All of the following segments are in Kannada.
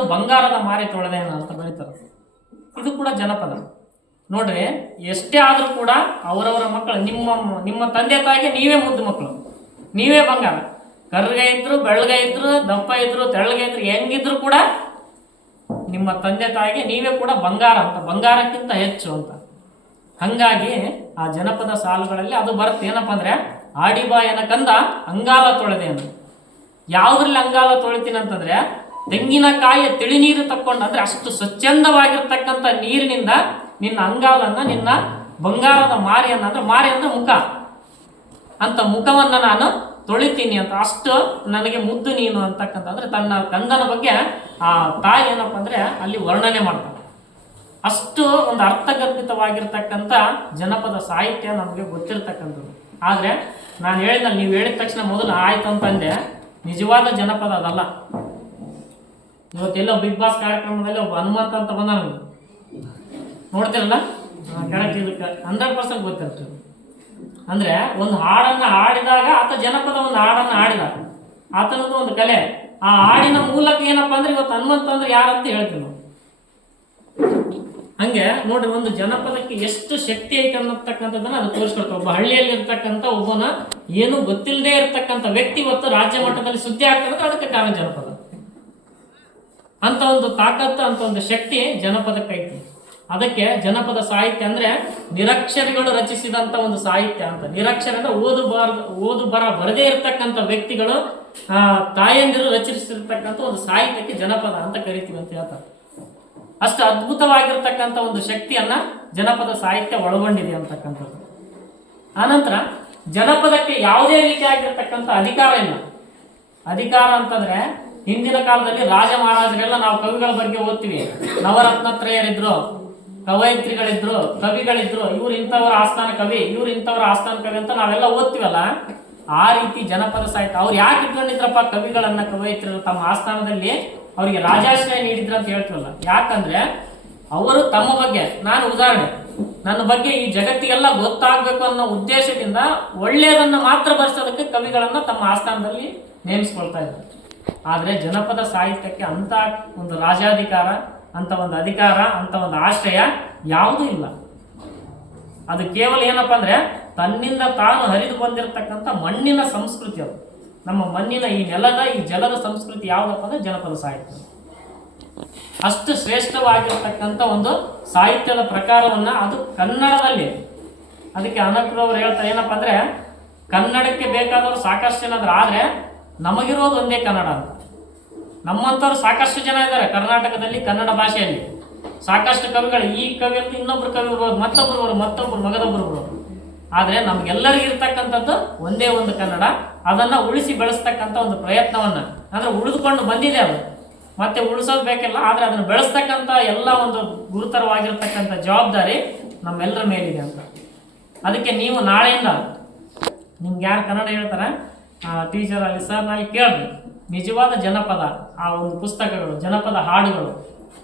ಬಂಗಾರದ ಮಾರಿ ತೊಳೆದೇನ ಅಂತ ಬರೀತಾರೆ. ಇದು ಕೂಡ ಜನಪದ. ನೋಡ್ರಿ, ಎಷ್ಟೇ ಆದರೂ ಕೂಡ ಅವರವರ ಮಕ್ಕಳು, ನಿಮ್ಮ ತಂದೆ ತಾಯಿಗೆ ನೀವೇ ಮುದ್ದು ಮಕ್ಕಳು, ನೀವೇ ಬಂಗಾರ. ಕರ್ಗ ಇದ್ರು, ಬೆಳ್ಳಗ ಇದ್ರು, ದಪ್ಪ ಇದ್ರು, ತೆಳ್ಳಗ ಇದ್ರು, ಹೆಂಗಿದ್ರು ಕೂಡ ನಿಮ್ಮ ತಂದೆ ತಾಯಿಗೆ ನೀವೇ ಕೂಡ ಬಂಗಾರ ಅಂತ, ಬಂಗಾರಕ್ಕಿಂತ ಹೆಚ್ಚು ಅಂತ. ಹಂಗಾಗಿ ಆ ಜನಪದ ಸಾಲುಗಳಲ್ಲಿ ಅದು ಬರುತ್ತೆ. ಏನಪ್ಪ ಅಂದ್ರೆ, ಆಡಿಬಾಯನ ಕಂದ ಅಂಗಾಲ ತೊಳೆದೇನು. ಯಾವುದ್ರಲ್ಲಿ ಅಂಗಾಲ ತೊಳಿತೀನಿ ಅಂತಂದ್ರೆ, ತೆಂಗಿನಕಾಯಿಯ ತಿಳಿ ನೀರು ತಕ್ಕೊಂಡು, ಅಂದ್ರೆ ಅಷ್ಟು ಸ್ವಚ್ಛಂದವಾಗಿರ್ತಕ್ಕಂಥ ನೀರಿನಿಂದ ನಿನ್ನ ಅಂಗಾಲನ್ನ, ನಿನ್ನ ಬಂಗಾರದ ಮಾರಿಯನ್ನ, ಅಂದ್ರೆ ಮಾರಿ ಅಂದ್ರೆ ಮುಖ ಅಂತ ಮುಖವನ್ನ ನಾನು ತೊಳಿತೀನಿ ಅಂತ. ಅಷ್ಟು ನನಗೆ ಮುದ್ದು ನೀನು ಅಂತಕ್ಕಂಥ, ಅಂದ್ರೆ ತನ್ನ ಕಂದನ ಬಗ್ಗೆ ಆ ತಾಯಿ ಏನಪ್ಪ ಅಂದ್ರೆ ಅಲ್ಲಿ ವರ್ಣನೆ ಮಾಡ್ತಾನೆ. ಅಷ್ಟು ಒಂದು ಅರ್ಥಗರ್ಭಿತವಾಗಿರ್ತಕ್ಕಂಥ ಜನಪದ ಸಾಹಿತ್ಯ ನಮಗೆ ಗೊತ್ತಿರ್ತಕ್ಕಂಥದ್ದು. ಆದರೆ ನಾನು ಹೇಳಿದಲ್ಲಿ, ನೀವು ಹೇಳಿದ ತಕ್ಷಣ ಮೊದಲು ಆಯ್ತು ಅಂತಂದೆ, ನಿಜವಾದ ಜನಪದ ಅದಲ್ಲ. ಇವತ್ತೆಲ್ಲೋ ಬಿಗ್ ಬಾಸ್ ಕಾರ್ಯಕ್ರಮದಲ್ಲಿ ಒಬ್ಬ ಹನುಮಂತ ಅಂತ ಬಂದ, ನಮಗೆ ನೋಡ್ತಿರಲ್ಲ, ಕರೆಕ್ಟ್, ಇದಕ್ಕೆ 100% ಗೊತ್ತಿರ್ತದೆ. ಅಂದ್ರೆ ಒಂದು ಹಾಡನ್ನ ಹಾಡಿದಾಗ ಆತ ಜನಪದ ಒಂದು ಹಾಡನ್ನ ಹಾಡಿದ, ಆತನದು ಒಂದು ಕಲೆ. ಆ ಹಾಡಿನ ಮೂಲಕ ಏನಪ್ಪಾ ಅಂದ್ರೆ ಇವತ್ತು ಹನುಮಂತ ಅಂದ್ರೆ ಯಾರಂತ ಹೇಳ್ತೀವಿ ನಾವು. ಹಂಗೆ ನೋಡ್ರಿ, ಒಂದು ಜನಪದಕ್ಕೆ ಎಷ್ಟು ಶಕ್ತಿ ಐತೆ ಅನ್ನತಕ್ಕಂಥದ್ದನ್ನ ಅದು ತೋರಿಸ್ಕೊಡ್ತಾರೆ. ಒಬ್ಬ ಹಳ್ಳಿಯಲ್ಲಿ ಇರ್ತಕ್ಕಂಥ ಒಬ್ಬನ ಏನು ಗೊತ್ತಿಲ್ಲದೆ ಇರ್ತಕ್ಕಂಥ ವ್ಯಕ್ತಿ ಇವತ್ತು ರಾಜ್ಯ ಮಟ್ಟದಲ್ಲಿ ಸುದ್ದಿ ಆಗ್ತದೆ, ಅದಕ್ಕೆ ಕಾರಣ ಜನಪದ. ಅಂತ ಒಂದು ತಾಕತ್ತು, ಅಂತ ಒಂದು ಶಕ್ತಿ ಜನಪದಕ್ಕೈತಿ. ಅದಕ್ಕೆ ಜನಪದ ಸಾಹಿತ್ಯ ಅಂದ್ರೆ ನಿರಕ್ಷರಿಗಳು ರಚಿಸಿದಂತ ಒಂದು ಸಾಹಿತ್ಯ ಅಂತ. ನಿರಕ್ಷರ ಅಂದ್ರೆ ಓದು ಬರದೇ ಇರತಕ್ಕಂಥ ವ್ಯಕ್ತಿಗಳು, ತಾಯಂದಿರು ರಚಿಸಿರ್ತಕ್ಕಂಥ ಒಂದು ಸಾಹಿತ್ಯಕ್ಕೆ ಜನಪದ ಅಂತ ಕರಿತೀವಿ ಅಂತ ಹೇಳ್ತಾರೆ. ಅಷ್ಟು ಅದ್ಭುತವಾಗಿರ್ತಕ್ಕಂಥ ಒಂದು ಶಕ್ತಿಯನ್ನ ಜನಪದ ಸಾಹಿತ್ಯ ಒಳಗೊಂಡಿದೆ ಅಂತಕ್ಕಂಥದ್ದು. ಆನಂತರ ಜನಪದಕ್ಕೆ ಯಾವುದೇ ರೀತಿಯಾಗಿರ್ತಕ್ಕಂಥ ಅಧಿಕಾರ ಇಲ್ಲ. ಅಧಿಕಾರ ಅಂತಂದ್ರೆ, ಹಿಂದಿನ ಕಾಲದಲ್ಲಿ ರಾಜ ಮಹಾರಾಜರೆಲ್ಲ, ನಾವು ಕವಿಗಳ ಬಗ್ಗೆ ಓದ್ತೀವಿ, ನವರತ್ನತ್ರಯರಿದ್ರು, ಕವಯಿತ್ರಿಗಳಿದ್ರು, ಕವಿಗಳಿದ್ರು, ಇವ್ರು ಇಂಥವ್ರ ಆಸ್ಥಾನ ಕವಿ, ಇವ್ರು ಇಂಥವ್ರ ಆಸ್ಥಾನ ಕವಿ ಅಂತ ನಾವೆಲ್ಲ ಓದ್ತೀವಲ್ಲ. ಆ ರೀತಿ ಜನಪದ ಸಾಹಿತ್ಯ ಅವ್ರು ಯಾಕೆ ಇಟ್ಕೊಂಡಿದ್ರಪ್ಪ ಕವಿಗಳನ್ನ, ಕವಯಿತ್ರಿಗಳು ತಮ್ಮ ಆಸ್ಥಾನದಲ್ಲಿ ಅವರಿಗೆ ರಾಜಾಶ್ರಯ ನೀಡಿದ್ರ ಅಂತ ಹೇಳ್ತೀವಲ್ಲ. ಯಾಕಂದ್ರೆ ಅವರು ತಮ್ಮ ಬಗ್ಗೆ, ನಾನು ಉದಾಹರಣೆ, ನನ್ನ ಬಗ್ಗೆ ಈ ಜಗತ್ತಿಗೆಲ್ಲ ಗೊತ್ತಾಗಬೇಕು ಅನ್ನೋ ಉದ್ದೇಶದಿಂದ ಒಳ್ಳೆಯದನ್ನ ಮಾತ್ರ ಬರೆಸೋದಕ್ಕೆ ಕವಿಗಳನ್ನ ತಮ್ಮ ಆಸ್ಥಾನದಲ್ಲಿ ನೇಮಿಸ್ಕೊಳ್ತಾ ಇದ್ದಾರೆ. ಆದರೆ ಜನಪದ ಸಾಹಿತ್ಯಕ್ಕೆ ಅಂತ ಒಂದು ರಾಜಾಧಿಕಾರ, ಅಂತ ಒಂದು ಅಧಿಕಾರ, ಅಂತ ಒಂದು ಆಶ್ರಯ ಯಾವುದೂ ಇಲ್ಲ. ಅದು ಕೇವಲ ಏನಪ್ಪ ಅಂದ್ರೆ ತನ್ನಿಂದ ತಾನು ಹರಿದು ಬಂದಿರತಕ್ಕಂಥ ಮಣ್ಣಿನ ಸಂಸ್ಕೃತಿ. ಅದು ನಮ್ಮ ಮಣ್ಣಿನ, ಈ ನೆಲದ, ಈ ಜಲದ ಸಂಸ್ಕೃತಿ ಯಾವುದಪ್ಪ ಅಂದ್ರೆ ಜನಪದ ಸಾಹಿತ್ಯ. ಅಷ್ಟು ಶ್ರೇಷ್ಠವಾಗಿರ್ತಕ್ಕಂಥ ಒಂದು ಸಾಹಿತ್ಯದ ಪ್ರಕಾರವನ್ನ ಅದು ಕನ್ನಡದಲ್ಲಿ, ಅದಕ್ಕೆ ಅನಕರವರು ಹೇಳ್ತಾರೆ ಏನಪ್ಪ ಅಂದ್ರೆ, ಕನ್ನಡಕ್ಕೆ ಬೇಕಾದವರು ಸಾಕಷ್ಟು ಜನ ಇದ್ದಾರೆ, ಆದ್ರೆ ನಮಗಿರೋದು ಒಂದೇ ಕನ್ನಡ ಅಂತ. ನಮ್ಮಂಥವ್ರು ಸಾಕಷ್ಟು ಜನ ಇದ್ದಾರೆ ಕರ್ನಾಟಕದಲ್ಲಿ, ಕನ್ನಡ ಭಾಷೆಯಲ್ಲಿ ಸಾಕಷ್ಟು ಕವಿಗಳು. ಈ ಕವಿ ಅಂತ ಇನ್ನೊಬ್ರು ಕವಿ ಬರ್ಬೋದು, ಮತ್ತೊಬ್ರು ಮಗದೊಬ್ಬರು ಬರ್ಬೋದು. ಆದರೆ ನಮ್ಗೆಲ್ಲರಿಗೂ ಇರ್ತಕ್ಕಂಥದ್ದು ಒಂದೇ ಒಂದು ಕನ್ನಡ. ಅದನ್ನ ಉಳಿಸಿ ಬೆಳೆಸ್ತಕ್ಕಂಥ ಒಂದು ಪ್ರಯತ್ನವನ್ನ, ಅಂದ್ರೆ ಉಳಿದುಕೊಂಡು ಬಂದಿದೆ ಅದು, ಮತ್ತೆ ಉಳಿಸೋದು ಬೇಕಿಲ್ಲ, ಆದ್ರೆ ಅದನ್ನು ಬೆಳೆಸ್ತಕ್ಕಂಥ ಎಲ್ಲ ಒಂದು ಗುರುತರವಾಗಿರ್ತಕ್ಕಂಥ ಜವಾಬ್ದಾರಿ ನಮ್ಮೆಲ್ಲರ ಮೇಲಿದೆ ಅಂತ. ಅದಕ್ಕೆ ನೀವು ನಾಳೆಯಿಂದ ನಿಮ್ಗೆ ಯಾರು ಕನ್ನಡ ಹೇಳ್ತಾರೆ ಟೀಚರ್ ಅಲ್ಲಿ, ಸರ್ ನಾನು ಕೇಳಿದೆ, ನಿಜವಾದ ಜನಪದ ಆ ಒಂದು ಪುಸ್ತಕಗಳು, ಜನಪದ ಹಾಡುಗಳು,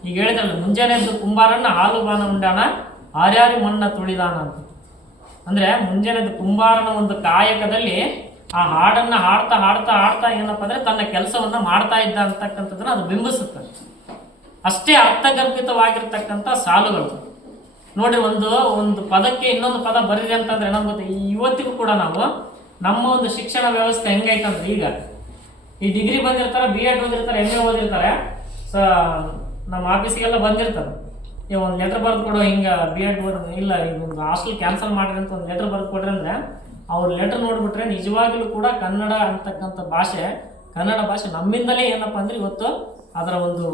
ಈಗ ಹೇಳಿದ್ರಲ್ಲ, ಮುಂಜಾನೆದ್ದು ಕುಂಬಾರಣ್ಣ ಹಾಲು ಬಾನ ಉಂಡಾಣ, ಆರ್ಯಾರಿ ಮಣ್ಣ ತುಳಿದಾನ ಅಂತ. ಅಂದ್ರೆ ಮುಂಜಾನೆದ್ದು ಕುಂಬಾರನ ಒಂದು ಕಾಯಕದಲ್ಲಿ ಆ ಹಾಡನ್ನ ಹಾಡ್ತಾ ಹಾಡ್ತಾ ಹಾಡ್ತಾ ಏನಪ್ಪ ಅಂದ್ರೆ ತನ್ನ ಕೆಲಸವನ್ನ ಮಾಡ್ತಾ ಇದ್ದ ಅಂತಕ್ಕಂಥದ್ದನ್ನ ಅದು ಬಿಂಬಿಸುತ್ತೆ. ಅಷ್ಟೇ ಅರ್ಥಗರ್ಭಿತವಾಗಿರ್ತಕ್ಕಂಥ ಸಾಲುಗಳು. ನೋಡಿ, ಒಂದು ಪದಕ್ಕೆ ಇನ್ನೊಂದು ಪದ ಬರಿದೆ ಅಂತಂದ್ರೆ ನಮ್ಗೆ ಗೊತ್ತೆ. ಇವತ್ತಿಗೂ ಕೂಡ ನಾವು ನಮ್ಮ ಒಂದು ಶಿಕ್ಷಣ ವ್ಯವಸ್ಥೆ ಹೆಂಗೈತಂದ್ರೆ, ಈಗ ಈ ಡಿಗ್ರಿ ಬಂದಿರ್ತಾರೆ, BEd ಓದಿರ್ತಾರೆ, MA ಓದಿರ್ತಾರೆ, ನಮ್ಮ ಆಫೀಸಿಗೆಲ್ಲ ಬಂದಿರ್ತಾರೆ, ಒಂದು ಲೆಟರ್ ಬರೆದು ಕೊಡೋ, ಹಿಂಗೆ BEd ಇಲ್ಲ, ಈಗ ಒಂದು ಹಾಸ್ಟೆಲ್ ಕ್ಯಾನ್ಸಲ್ ಮಾಡ್ರಿ ಅಂತ ಒಂದು ಲೆಟರ್ ಬರೆದು ಕೊಡ್ರಿ ಅಂದ್ರೆ, ಅವ್ರ ಲೆಟರ್ ನೋಡ್ಬಿಟ್ರೆ ನಿಜವಾಗ್ಲೂ ಕೂಡ ಕನ್ನಡ ಅಂತಕ್ಕಂಥ ಭಾಷೆ, ಕನ್ನಡ ಭಾಷೆ ನಮ್ಮಿಂದಲೇ ಏನಪ್ಪ ಅಂದ್ರೆ ಇವತ್ತು ಅದರ ಒಂದು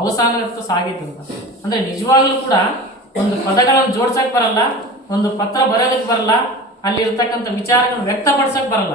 ಅವಸಾನ ಸಾಗೈತೆ ಅಂತ. ಅಂದ್ರೆ ನಿಜವಾಗ್ಲೂ ಕೂಡ ಒಂದು ಪದಗಳನ್ನು ಜೋಡ್ಸಕ್ ಬರಲ್ಲ, ಒಂದು ಪತ್ರ ಬರೆಯೋದಕ್ಕೆ ಬರಲ್ಲ, ಅಲ್ಲಿ ಇರ್ತಕ್ಕಂಥ ವಿಚಾರಗಳನ್ನು ವ್ಯಕ್ತಪಡಿಸಕ್ ಬರಲ್ಲ.